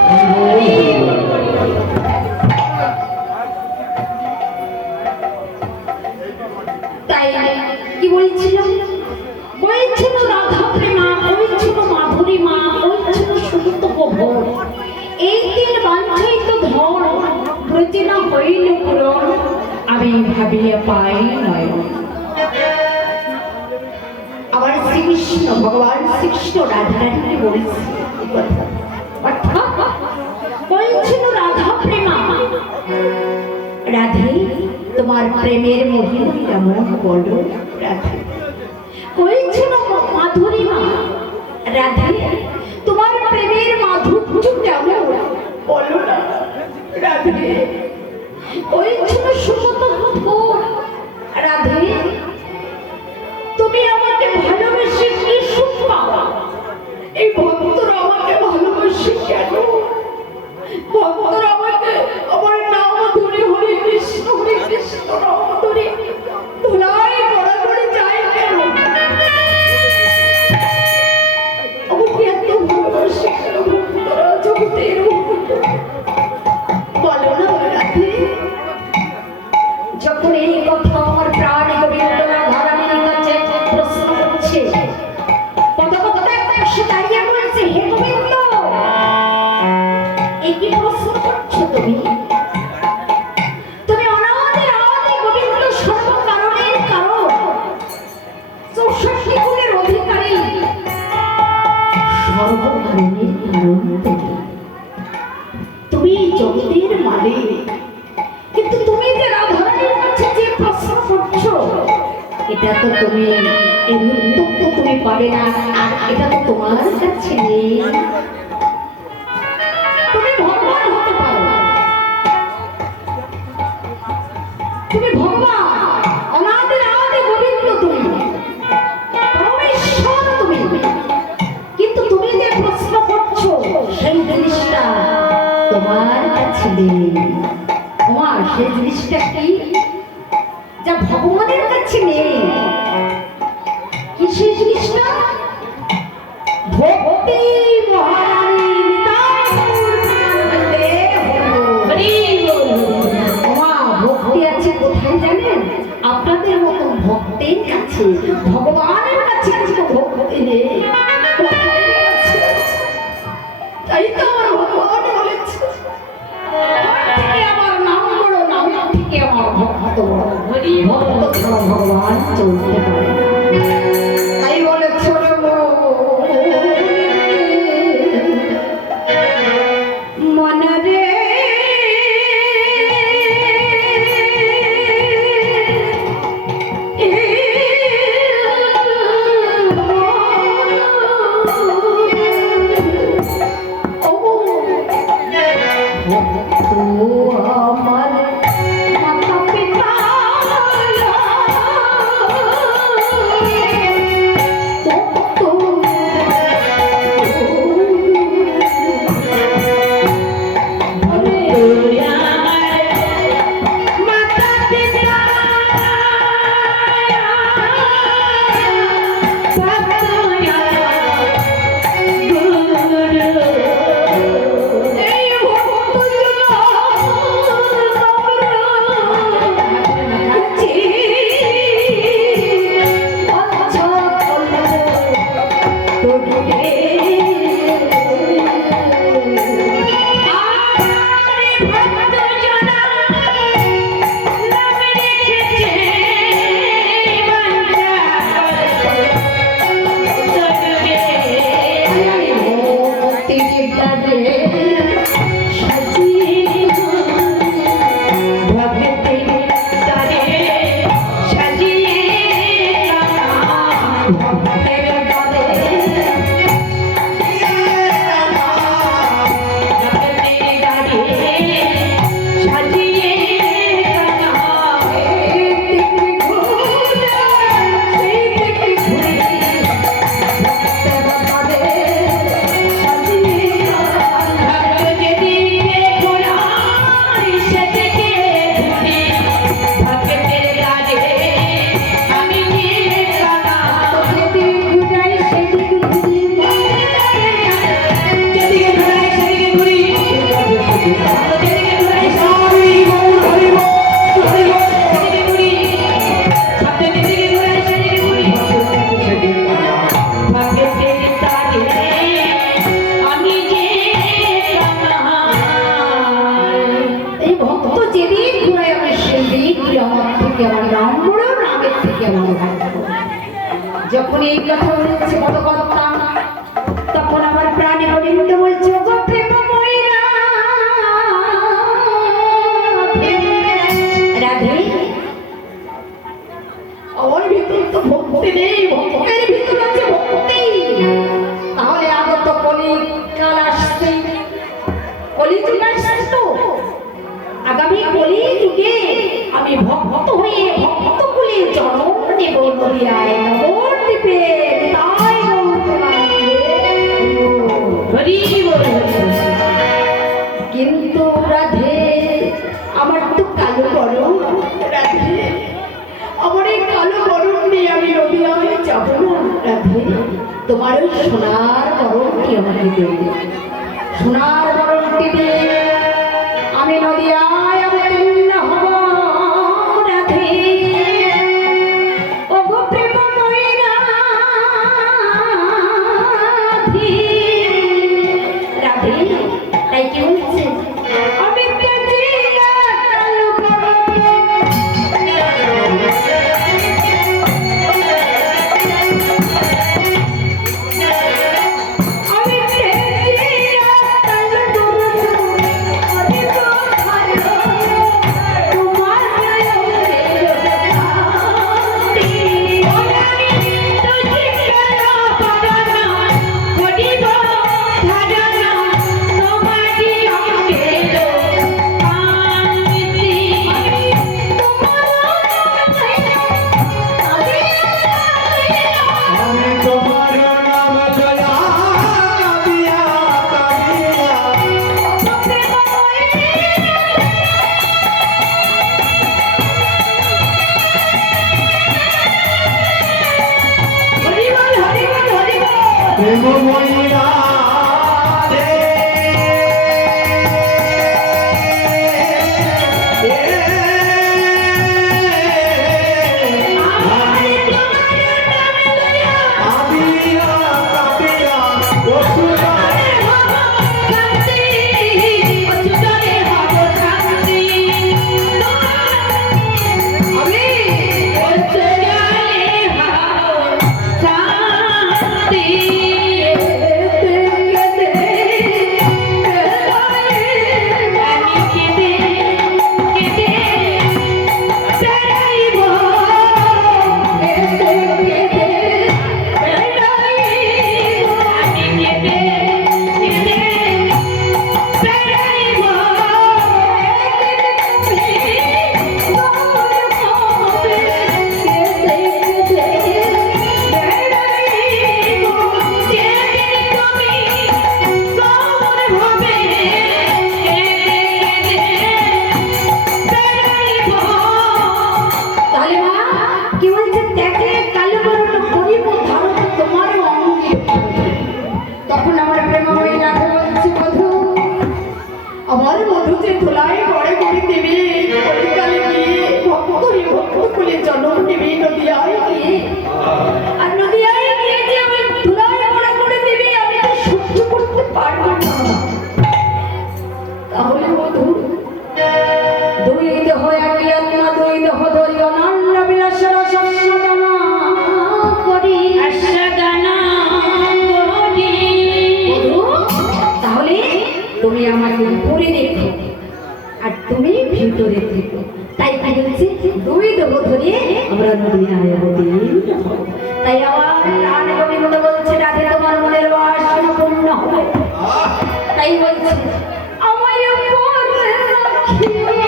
তাই কি বলছিলাম? বলছিল রাধা প্রেমা, বলছিল মাধুরী মা, বলছিল সুত কবর। এই 3 বাঞ্ছিত ধর প্রতিনা হইল পূরণ, আমি ভাবিয়া পাই নয়। আবার শ্রীকৃষ্ণ ভগবান শ্রীকৃষ্ণ রাধারানীকে বলছে বলছিল রাধা প্রেমা, রাধে তোমার প্রেমের মহিমা কেমন বলো রাধে। বলছিল মাধুরী মা, রাধে তোমার প্রেমের মাধুর্য কেমন বলো না রাধে। বলছিল সুমত রাধে তুমি আমাকে ভালোবেসে কি সুখ পাওয়া? এই ভক্তরা আমাকে ভালোবেসে কেন? ভক্তরা আমাকে আমার নাম ধরে হরে কৃষ্ণ নাম ধরে ধুলায় গড়াগড়ি যায় কেন? আমাকে এত ভালোবাসে কেন ভক্তরা জগতের? বলো না রাধে। যখন এই কথা আমার প্রাণ গোবিন্দ রাধারানীর কাছে প্রশ্ন করছে, পদপথে একটা এসে দাঁড়িয়ে বলছে, হে গোবিন্দ এই কি প্রশ্ন করছো তুমি? তুমি অনাদি আদি গোবিন্দ সর্বকারণের কারণ, 64 গুণের অধিকারী, সর্বকারণের কারণ তুমি জগতের মালিক। কিন্তু তুমি যে রাধারানীর কাছে যে প্রশ্ন করছো, এটা তো তুমি এর উত্তর তো তুমি পাবে না, আর এটা তো তোমার কাছে নেই। তুমি ভগবান হতে পারো, তুমি ভগবান অনাদি আদি গোবিন্দ, তুমি পরমেশ্বর তুমি, কিন্তু তুমি যে প্রশ্ন করছো সেই জিনিসটা তোমার কাছে নেই। তোমার সেই জিনিসটা কি যা ভগবানের কাছে নেই? কি সেই জিনিসটা? ভক্তি মহারানী কোথায় জানেন? আপনাদের মতো ভক্তের কাছে, ভগবানের কাছে কিন্তু ভক্তি নেই। কোথায় আছে? তাই তো আমার ভগবান বলেছে, আমার থেকে আমার নাম বড়, নামের থেকে আমার ভক্ত বড়। ভক্ত ছাড়া ভগবান চলতে পারে না। তাই বলেছে রে মনে রে, আমার মাতা পিতা যখন এই কথা বলেছে ভগবত্তা, তখন আমার প্রাণে গোবিন্দ বলছে, ওগো প্রেমময়ীরা, রাধে আমার ভিতর তো ভক্তি নেই, ভক্তের ভিতর আছে ভক্তি। তাহলে আগত কলিকাল আসছে, কলিযুগ আসছে তো, আগামী কলিযুগে আমি ভক্ত হয়ে ভক্ত কুলে জন্ম নেব নদিয়ায় নবদ্বীপে। তাই কিন্তু রাধে আমার তো কালো বরণ, রাধে আমার এই কালো বরণ নিয়ে আমি নদিয়ায় যাব না। রাধে তোমার ওই সোনার বরণটি আমাকে দেবে, সোনার বরণটি দিয়ে আমি নদিয়ায় অবতীর্ণ হব। রাধে ওগো প্রেমময়ীরা, রাধে তাই কি বলছে, আমি কাজিয়া কালো আমি কাজিয়া কালো পারবো না। তাহলে বধূ দুই দেহ একই আত্মা দুই দেহ ধরি অনন্য বিলাসের সাধনা করি সাধনা করি। বধূ তাহলে তুমি আমাকে উপরে দেখো আর তুমি ভিতরে থেকো। তাই কি বলছি দুই দেহ ধরে আমরা নদী আয় তাই আমার প্রাণ গোবিন্দ বলছে রাধে তোমার মনের বাসনা পূর্ণ হবে। তাই বলছে আমায় উপরে রাখিও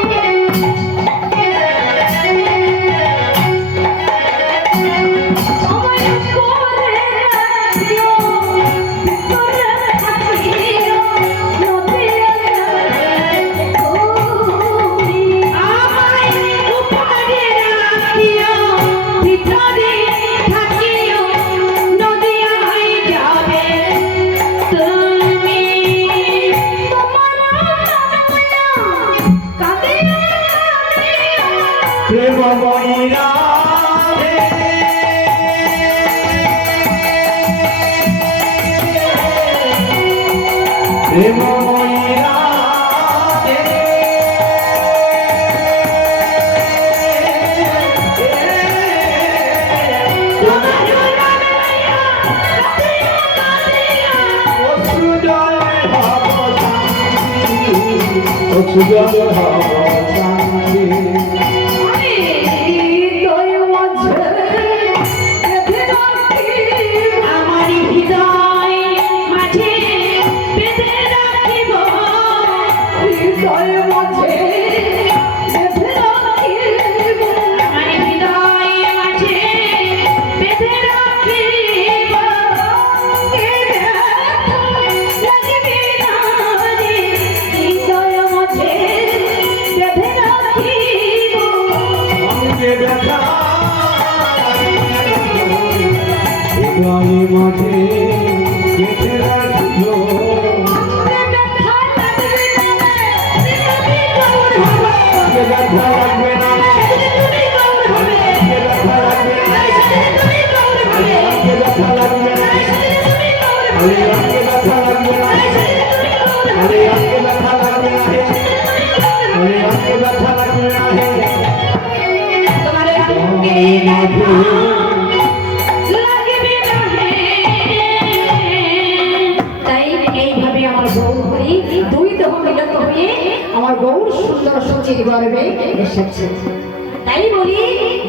তাই বলি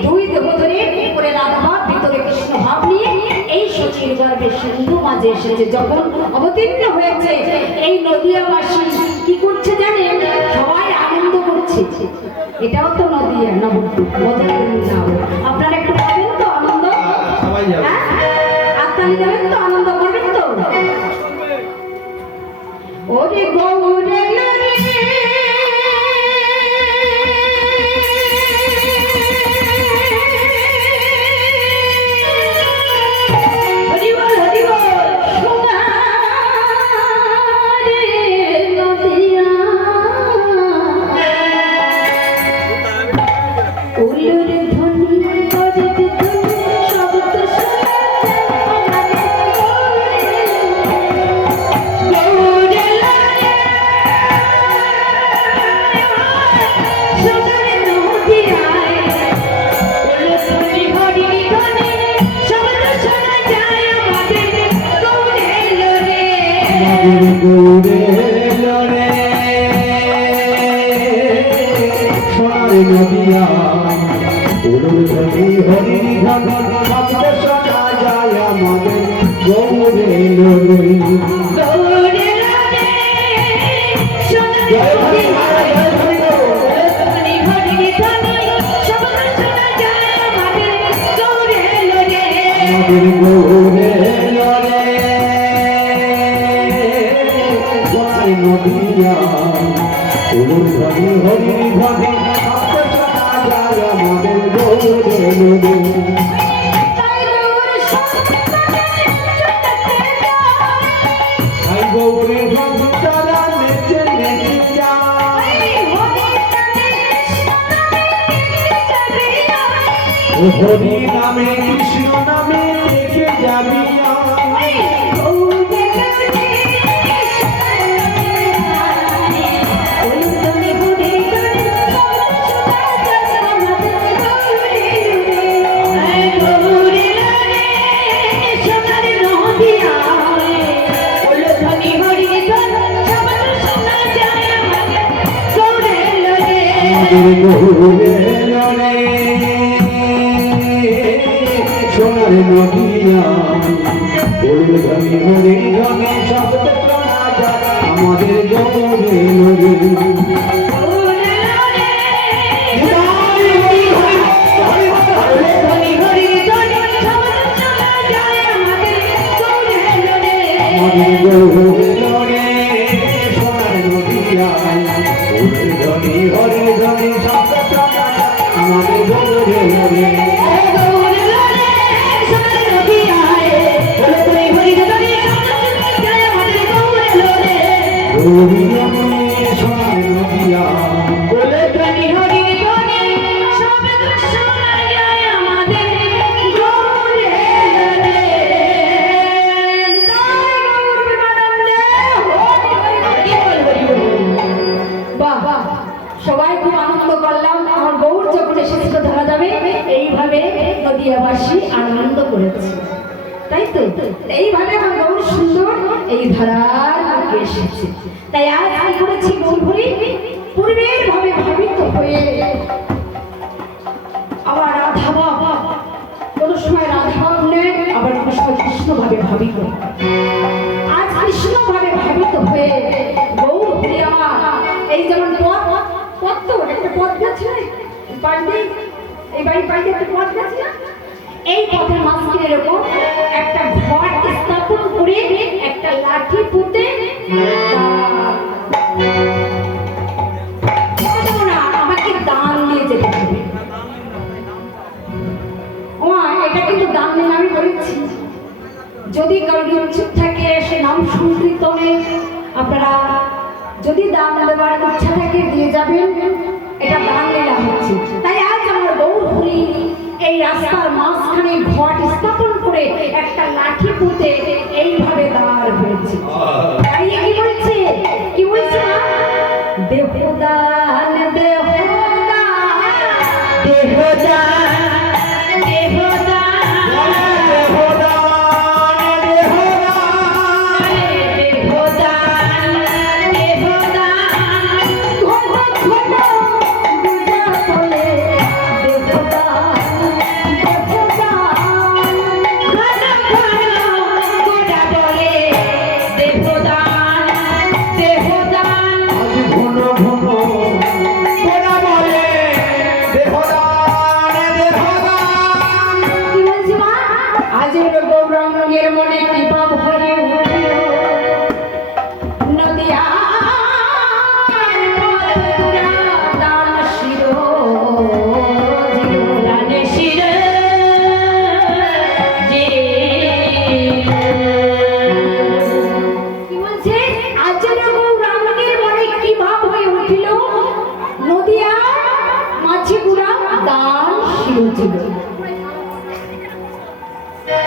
দুই দেহ ধরে উপরে রাধা ভাব ভিতরে কৃষ্ণ ভাব নিয়ে এই সচির গর্ভে সিন্ধু মাঝে এসেছে। যখন অবতীর্ণ হয়েছে এই নদিয়াবাসী কি করছে জানেন? সবাই আনন্দ করছে। এটাও তো নদিয়া নবদ্বীপ আপনারা একটু পাবেন তো আনন্দ? আত্মালি যাবেন তো আনন্দ করবেন তো? ওরে গৌরে হরি নামে কৃষ্ণ নামে দেখে যাবি আমাদের গৌরে লড়ে সোনার নদিয়া ফুল ধনি হরি ধনে শব্দ শোনা যায় আমাদের গৌরে লড়ে আমাদের গৌরে লড়ে সোনার নদিয়া ফুল ধনি হরি ধনে শব্দ শোনা যায় আমাদের গৌরে লড়ে গৌরী রমে সোনার নদিয়া বলে ধ্বনি হরি ধ্বনি শব্দ শোনা যায় আমাদের গৌরে লড়ে। জয় গৌর বিমানন্দে বাহ বাহ, সবাই খুব আনন্দ করলাম। আমার গৌর যখন এসেছিল ধরা যাবে, এইভাবে নদিয়াবাসী আনন্দ করেছে, তাই তো? এইভাবে আমার গৌর সুন্দর এই ধারার বুকে এসেছে। তাই আজ কি করেছি গৌরী পূর্বের ভাবে ভাবিত হয়ে আবার রাধা বাবা, কোন সময় রাধা হলেন, আবার কোন সময় কৃষ্ণ ভাবে ভাবিত। আজ কৃষ্ণ ভাবে ভাবিত হয়ে গৌর হয়ে আমার এই যেমন পথ তো একটা পথ গেছে পান্ডে, এই বাড়ি পান্ডে একটা পথ গেছে না, এই পথের মাঝখানে এরকম একটা ঘর স্থাপন করে একটা লাঠি পুঁতে আমাকে দান দিয়ে যেতে হবে। এটা কিন্তু দান নিয়ে আমি বলেছি, যদি কারোর ইচ্ছুক থাকে সে নাম সংকীর্তনে আপনারা যদি দান দেওয়ার ইচ্ছা থাকে দিয়ে যাবেন, এটা দান নেওয়া হচ্ছে। তাই আজ আমার গৌর হরি এই রাস্তার মাঝখানে ঘট স্থাপন করে একটা লাঠি পুঁতে এইভাবে দাঁড় হয়েছে। তাই কি বলছে, কি বলছে না, দেবদান দেবদান দেবদান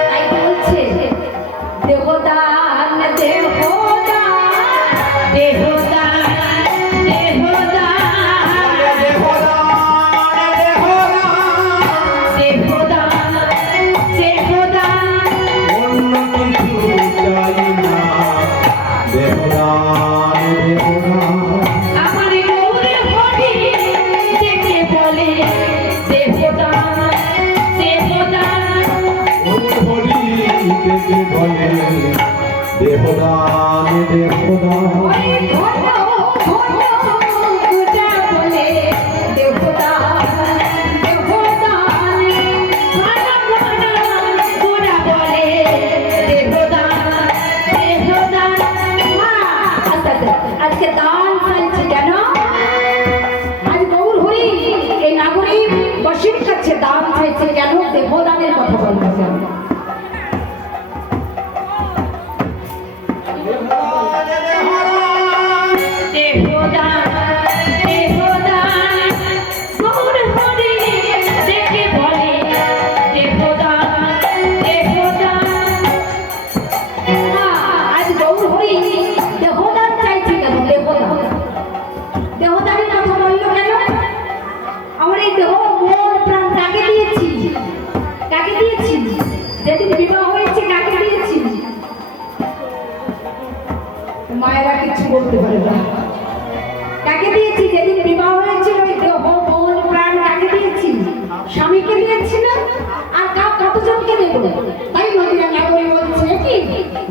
তাই বলছে দেবদান দেবদান দেবদান দেবদান দেবদান আজকে দান চাইছে কেন? আজ গৌর হরি এই নাগরিক বসির কাছে দান চাইছে কেন? দেবদানের কথা বলতেছে।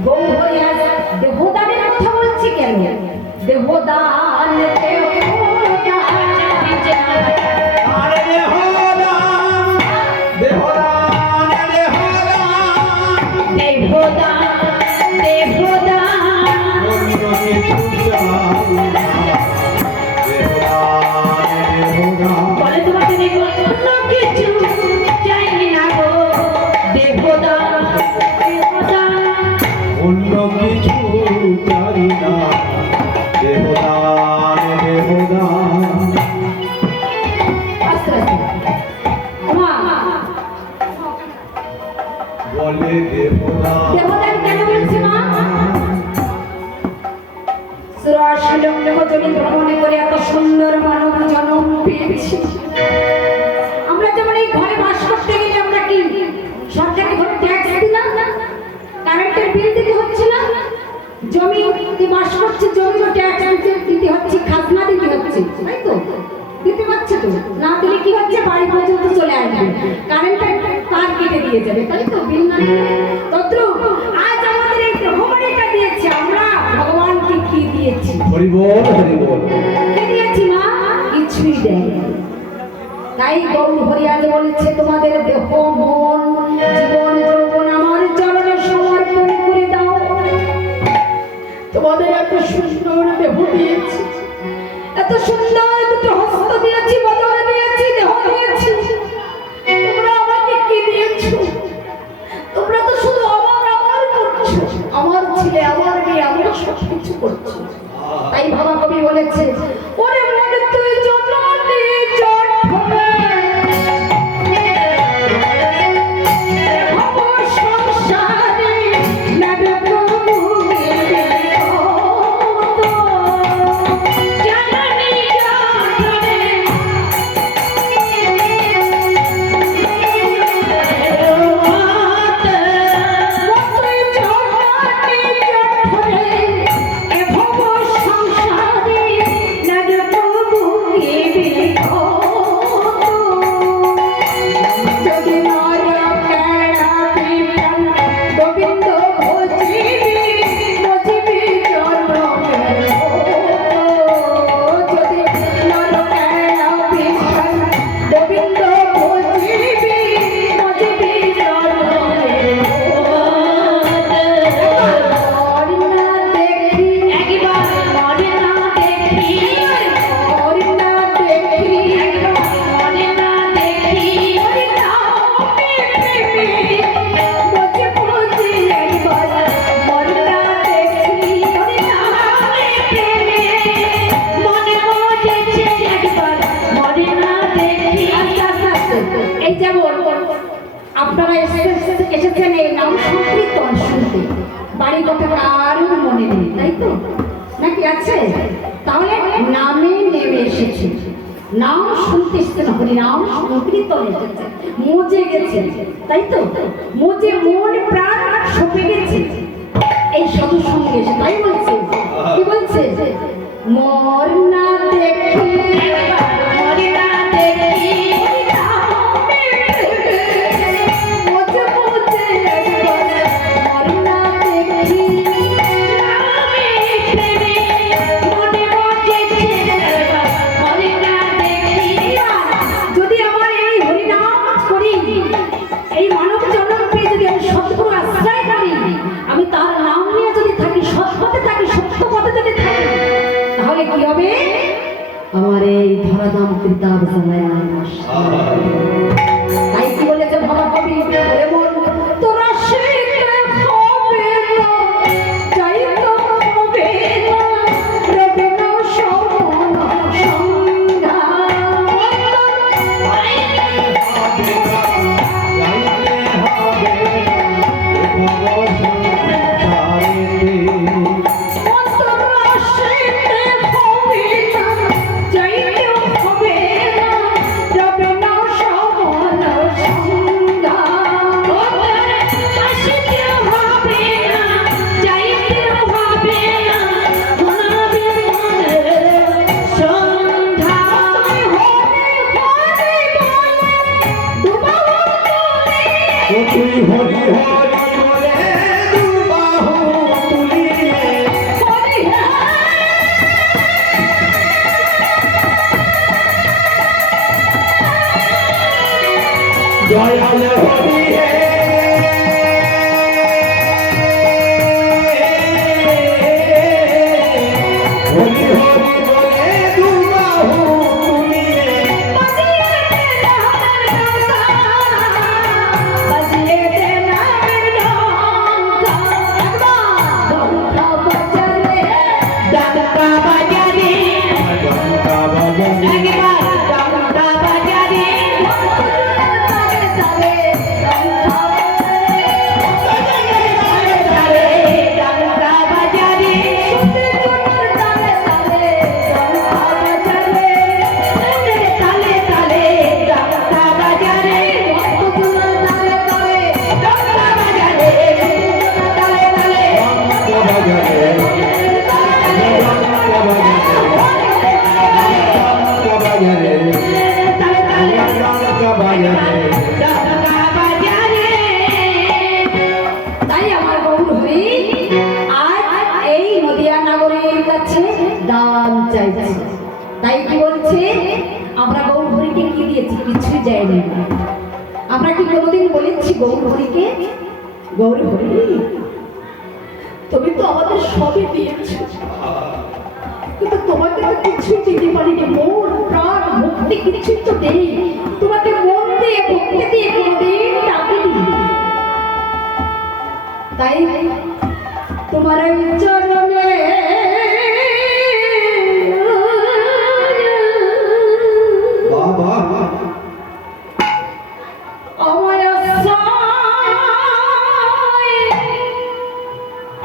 গৌহরিয়াজ দেহদানের কথা বলছি কেন? দেহদান আরে দেহদান দেহদান দেহদান দেহদান অন্য কিছু চাই না। দেহদান দেহদান বলে তোমাকে দেখো অন্য কিছু চাই না গো দেহদান অন্য কিছু চাই না। দেহদান দেহদান আস্তে আস্তে মা বলে দেহদান দেহদান কেন বলছি মা? সুরাশিলঙ্গজনী ভ্রমণে করে এত সুন্দর মানব জন্ম পেয়েছি। আমরা যেমন এই ঘরে বাস করতে গেলে আমরা কি সরকারি ঘরে ট্যাক্স দিই না? কারেন্টের বিল দিতে হচ্ছে না? জমিতে বাস করছে জমির ট্যাক্স দিতে হচ্ছে, খাজনা দিতে হচ্ছে, তাই তো? দিতে পারছে তো? না দিলে কি হচ্ছে? বাড়ি পর্যন্ত চলে আসবে, কারেন্টের তার কেটে দিয়ে যাবে, তাই তো? বিল না দিলে তদ্রূপ আজ আমাদের এই ভ্রমণটা দিয়েছে, আমরা ভগবানকে কি দিয়েছি? হরি বল হরি বল। কি দিয়েছি মা? কিছুই দেয়নি। তাই গৌর হরিয়াজ বলেছে তোমাদের দেহ মন জীবন যৌবন আমার চরণে সমর্পণ করে দাও। তোমাদের এত সুন্দর দেহ দিয়েছি, এত সুন্দর দুটো হস্ত দিয়েছি, বদন দিয়েছি, দেহ দিয়েছি, তোমরা আমাকে কি দিয়েছো? তোমরা তো শুধু আমার আমার করছো, আমার ছেলে আমার মেয়ে আমরা সব কিছু করছি। তাই ভাবা কবি বলেছে ওরে মন তুই জননী জঠমে ভব সংসারে নরক ভূমি কত জননী জঠমে আপনারা এসেছেন এই নাম সংকীর্তন শুনতে, বাড়ি কথা কারোর মনে নেই, তাই তো? নাকি আছে? তাহলে নামে নেমে এসেছে, নাম শুনতে এসেছেন, হরি নাম সংকীর্তন এসেছে, মজে গেছে, তাই তো? মজে মন প্রাণ সপে গেছে এই সাধুর সঙ্গে এসে। তাই বলছে, কি বলছে? মর না দেখি মর না দেখি আমার এই ধরাধাম কৃতাব সময় তাই কি বলেছে ভাবা কবি এমন তোরা শিখতে হবে না চাইতে হবে না রবে না সমন সংজ্ঞা চাইতে হবে না রবে না সমন দয়াল হরি হে হরি হরি বলে দুবাহু তুলিয়ে বাজিয়ে দে নামের ডঙ্কা ডঙ্কা বাজারে ডঙ্কা বাজারে ডঙ্কা বাজারে ডঙ্কা বাজারে তালে ডঙ্কা বাজারে তালে তালে তালে তালে ডঙ্কা বাজারে তালে তালে ডঙ্কা বাজারে তালে তালে ডঙ্কা বাজারে ডঙ্কা বাজারে ডঙ্কা বাজারে তাই আমার গৌর হরি আজ এই নদিয়া নগরীর কাছে দান চাইছে। তাই কি বলছে, আমরা গৌর হরিকে কি দিয়েছি? কিছু যায়নি। আমরা কি কোনোদিন বলেছি গৌর হরিকে, গৌর হরি তুমি তো আমাদের সবই দিয়েছ, কিন্তু তোমাকে তো কিছুই দিতে পারিনি। মন প্রাণ মুক্তি কিছুই তো দেই, তোমাকে মন দিয়ে ভক্তি দিয়ে কোনোদিন ডাকিনি। তাই তোমার চরণে বাবা আমার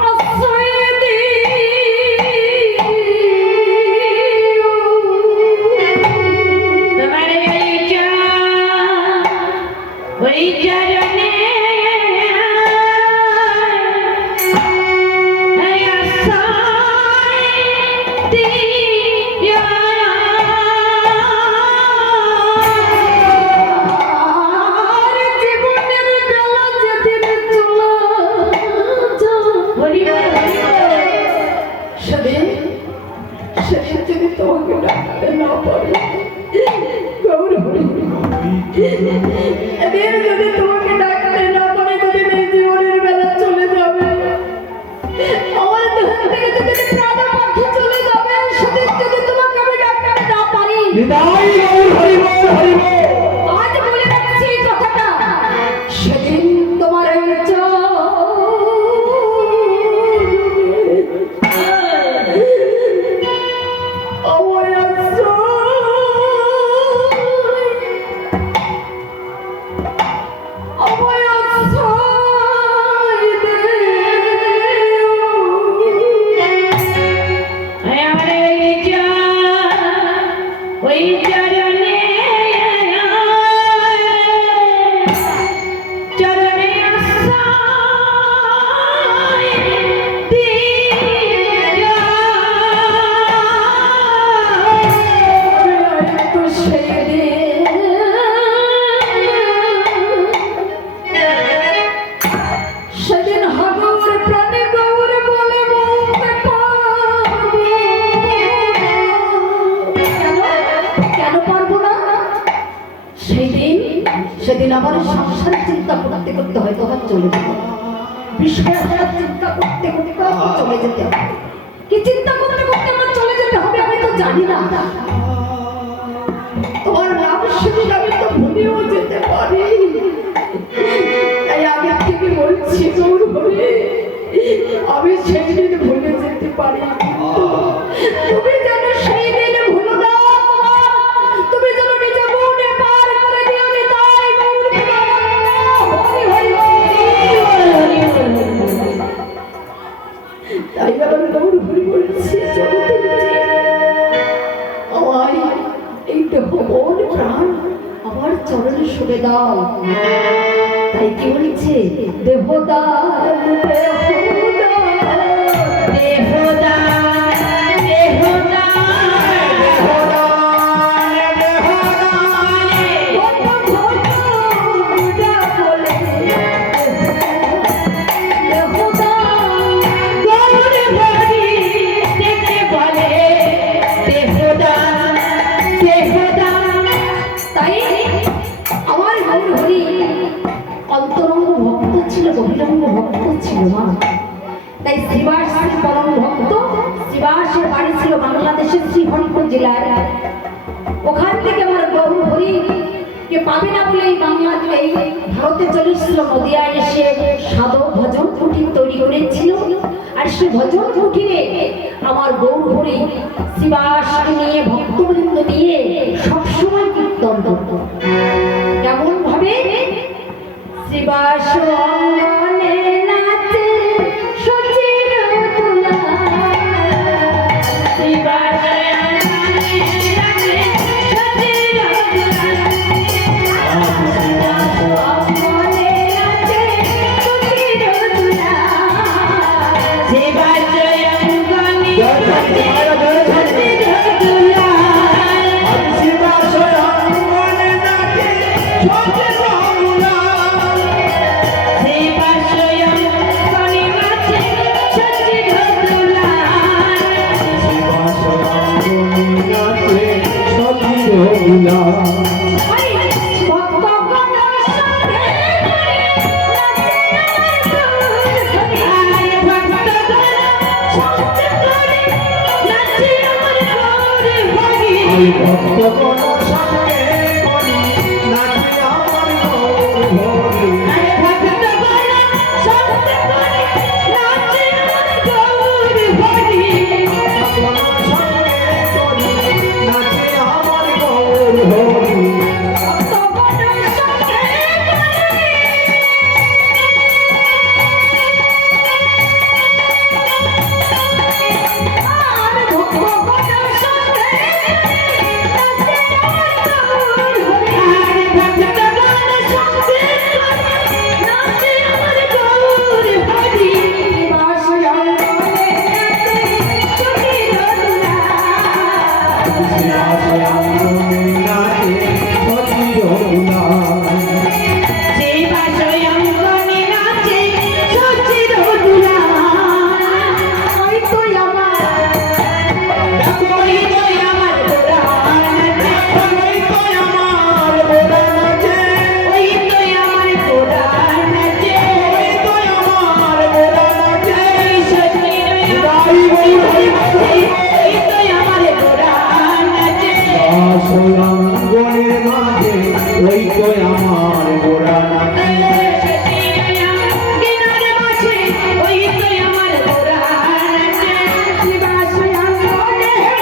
আশ্রয় দিও। তোমার ওই চরণে যদি তোমাকে ডাকতে না পারে, যদি এই জীবনের বেলা চলে যাবে, আমার দেহ থেকে যদি প্রাণ পাখি চলে যাবে, সেদিন যদি তোমাকে আমি ডাকতে না পারি, নিতাই গৌর হরি বল হরি বল। আজ বলে রাখছি এই কথাটা, সেদিন তোমার এই সেদিন হাগুর প্রাণে গৌর বলে বলতে পারবো কেন, কেন পারবো না? সেদিন আমার সংসার চিন্তা করতে করতে হয়তো আমার চলে যেতে হবে, বিষয় চিন্তা করতে করতে চলে যেতে হবে। কি চিন্তা করতে করতে আমার চলে যেতে হবে আমি তো জানি না। তোমার নাম সেদিন আমি তো ভুলেও যেতে পারি। তাই আগে থেকে বলছি গৌর হরি, আমি সেই দিন ভুলে যেতে পারি, তুমি যেন সেই দিন ভুলো না, তুমি যেন নিজে মনে পার করে দিও। তাই গৌর হরি হরি তাই আমার গৌর হরি বলছি, আমার এই দেহ মন প্রাণ আমার চরণে শুনে দাও। তাই কি বলছে, দেহদান দেহদান দেহদান তাই আমার গৌর হরি ছিল মা। তাই শ্রীবাস পরম ভক্ত, শ্রীবাসের বাড়ি ছিল বাংলাদেশের শ্রীহরিপুর জেলায়। ওখান থেকে আমার গৌর হরি কে পাবে না বলে এই বাংলাতে ভারতে চলে এসেছিল, নদিয়ায় এসে সাধক ভজন কুটির তৈরি করেছিল। আর সে ভজন কুটিরে আমার গৌর হরি শ্রীবাসকে নিয়ে ভক্তবৃন্দ নিয়ে সবসময় কীর্তন করত। কেমন ভাবে? শ্রীবাস অঙ্গনে নাচে সচির তুলা, শ্রীবাস অঙ্গনে নাচে সচির তুলা, অঙ্গনে নাচে সচির তুলা, শ্রীবাস অঙ্গনে নাচে সচির তুলা। ভক্তগণ সঙ্গে করি নাচে আমার গৌর হরি। শ্রীবাস